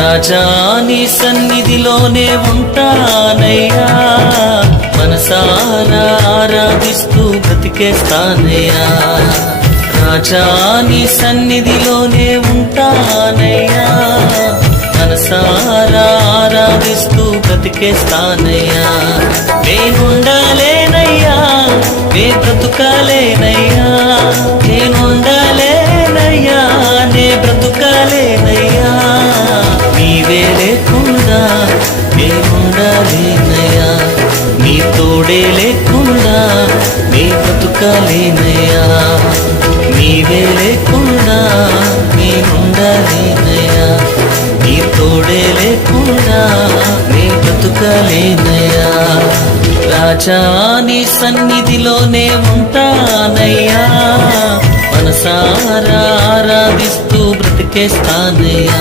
రాజా నీ సన్నిధిలోనే ఉంటానయ్యా, మనసారా ఆరాధిస్తూ బ్రతికేస్తానయ్యా. రాజా నీ సన్నిధిలోనే ఉంటానయ్యా, మనసారా ఆరాధిస్తూ బ్రతికేస్తానయ్యా. నేనుండలేనయ్యా, నే బ్రతుకలేనయ్యా, నేనుండలేనయ్యా, నే బ్రతుకలేనయ్యా. నీవే లేకుండా నేనుండలేనయ్యా, నీ తోడే లేకుండా నే బ్రతుకలేనయ్యా. నీవే లేకుండా నేనుండలేనయ్యా, నీ తోడే లేకుండా నే బ్రతుకలేనయ్యా. రాజా నీ సన్నిధిలోనే ఉంటానయ్యా, మనసారా ఆరాధిస్తూ బ్రతికేస్తానయ్యా.